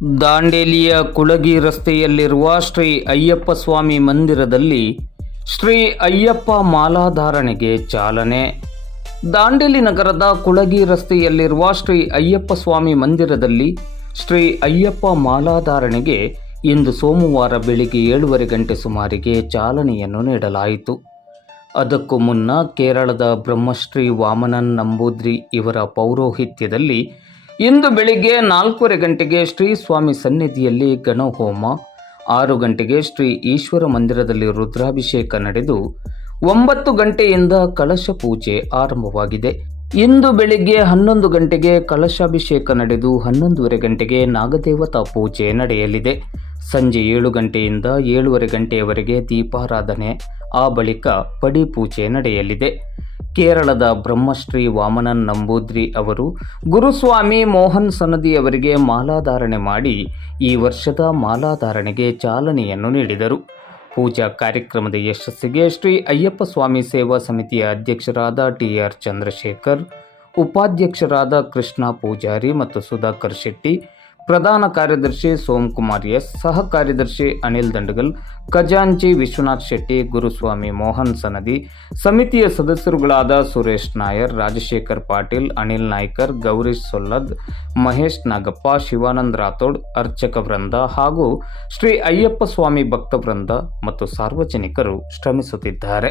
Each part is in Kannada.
ದಾಂಡೇಲಿಯ ಕುಳಗಿ ರಸ್ತೆಯಲ್ಲಿರುವ ಶ್ರೀ ಅಯ್ಯಪ್ಪ ಸ್ವಾಮಿ ಮಂದಿರದಲ್ಲಿ ಶ್ರೀ ಅಯ್ಯಪ್ಪ ಮಾಲಾಧಾರಣೆಗೆ ಚಾಲನೆ. ದಾಂಡೇಲಿ ನಗರದ ಕುಳಗಿ ರಸ್ತೆಯಲ್ಲಿರುವ ಶ್ರೀ ಅಯ್ಯಪ್ಪ ಸ್ವಾಮಿ ಮಂದಿರದಲ್ಲಿ ಶ್ರೀ ಅಯ್ಯಪ್ಪ ಮಾಲಾಧಾರಣೆಗೆ ಇಂದು ಸೋಮವಾರ ಬೆಳಿಗ್ಗೆ 7:30 ಗಂಟೆ ಸುಮಾರಿಗೆ ಚಾಲನೆಯನ್ನು ನೀಡಲಾಯಿತು. ಅದಕ್ಕೂ ಮುನ್ನ ಕೇರಳದ ಬ್ರಹ್ಮಶ್ರೀ ವಾಮನನ್ ನಂಬೂದ್ರಿ ಇವರ ಪೌರೋಹಿತ್ಯದಲ್ಲಿ ಇಂದು ಬೆಳಿಗ್ಗೆ 4:15 ಗಂಟೆಗೆ ಶ್ರೀ ಸ್ವಾಮಿ ಸನ್ನಿಧಿಯಲ್ಲಿ ಗಣಹೋಮ, 6 ಗಂಟೆಗೆ ಶ್ರೀ ಈಶ್ವರ ಮಂದಿರದಲ್ಲಿ ರುದ್ರಾಭಿಷೇಕ ನಡೆದು 9 ಗಂಟೆಯಿಂದ ಕಲಶ ಪೂಜೆ ಆರಂಭವಾಗಿದೆ. ಇಂದು ಬೆಳಿಗ್ಗೆ 11 ಗಂಟೆಗೆ ಕಲಶಾಭಿಷೇಕ ನಡೆದು 11:30 ಗಂಟೆಗೆ ನಾಗದೇವತಾ ಪೂಜೆ ನಡೆಯಲಿದೆ. ಸಂಜೆ 7 ಗಂಟೆಯಿಂದ 7:30 ಗಂಟೆಯವರೆಗೆ ದೀಪಾರಾಧನೆ, ಆ ಬಳಿಕ ಪಡಿ ಪೂಜೆ ನಡೆಯಲಿದೆ. ಕೇರಳದ ಬ್ರಹ್ಮಶ್ರೀ ವಾಮನನ್ ನಂಬೂದ್ರಿ ಅವರು ಗುರುಸ್ವಾಮಿ ಮೋಹನ್ ಸನದಿ ಅವರಿಗೆ ಮಾಲಾಧಾರಣೆ ಮಾಡಿ ಈ ವರ್ಷದ ಮಾಲಾಧಾರಣೆಗೆ ಚಾಲನೆಯನ್ನು ನೀಡಿದರು. ಪೂಜಾ ಕಾರ್ಯಕ್ರಮದ ಯಶಸ್ಸಿಗೆ ಶ್ರೀ ಅಯ್ಯಪ್ಪ ಸ್ವಾಮಿ ಸೇವಾ ಸಮಿತಿಯ ಅಧ್ಯಕ್ಷರಾದ ಟಿ.ಆರ್. ಚಂದ್ರಶೇಖರ್, ಉಪಾಧ್ಯಕ್ಷರಾದ ಕೃಷ್ಣ ಪೂಜಾರಿ ಮತ್ತು ಸುಧಾಕರ್ ಶೆಟ್ಟಿ, ಪ್ರಧಾನ ಕಾರ್ಯದರ್ಶಿ ಸೋಮಕುಮಾರ್ ಎಸ್, ಸಹ ಕಾರ್ಯದರ್ಶಿ ಅನಿಲ್ ದಂಡಗಲ್, ಖಜಾಂಚಿ ವಿಶ್ವನಾಥ್ ಶೆಟ್ಟಿ, ಗುರುಸ್ವಾಮಿ ಮೋಹನ್ ಸನದಿ, ಸಮಿತಿಯ ಸದಸ್ಯರುಗಳಾದ ಸುರೇಶ್ ನಾಯರ್, ರಾಜಶೇಖರ್ ಪಾಟೀಲ್, ಅನಿಲ್ ನಾಯ್ಕರ್, ಗೌರೀಶ್ ಸೊಲ್ಲದ್, ಮಹೇಶ್ ನಾಗಪ್ಪ, ಶಿವಾನಂದ್ ರಾಥೋಡ್, ಅರ್ಚಕ ವೃಂದ ಹಾಗೂ ಶ್ರೀ ಅಯ್ಯಪ್ಪ ಸ್ವಾಮಿ ಭಕ್ತ ವೃಂದ ಮತ್ತು ಸಾರ್ವಜನಿಕರು ಶ್ರಮಿಸುತ್ತಿದ್ದಾರೆ.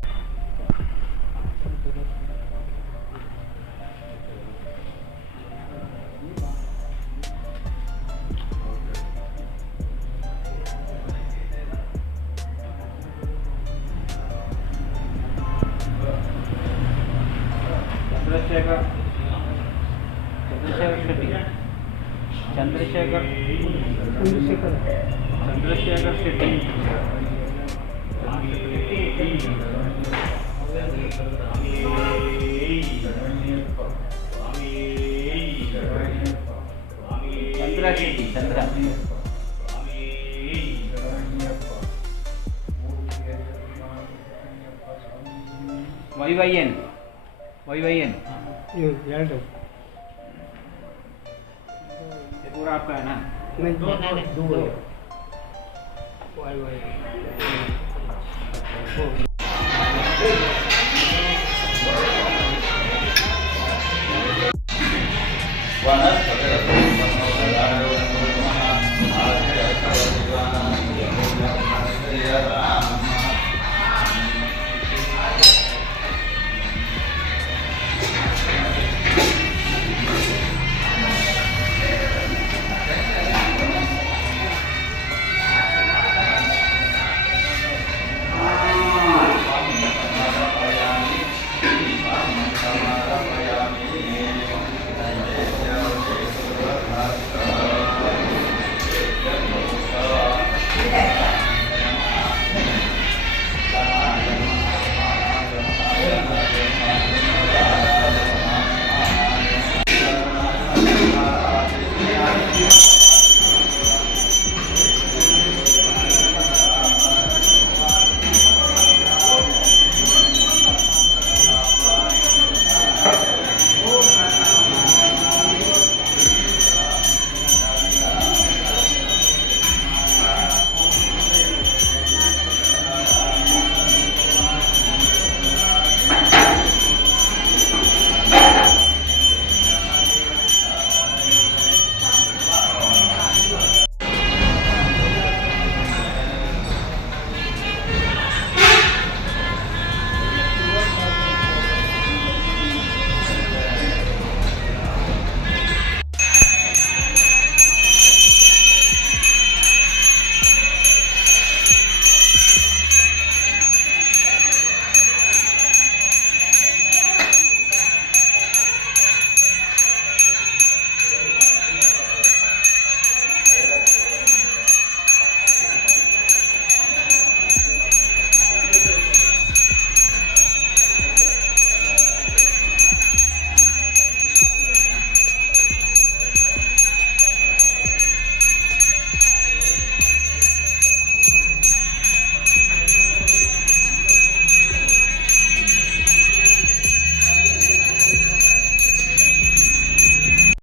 चंद्रशेखर शेट्टी चंद्र YYN ये पूरा आपका है ना? नहीं, दो वानर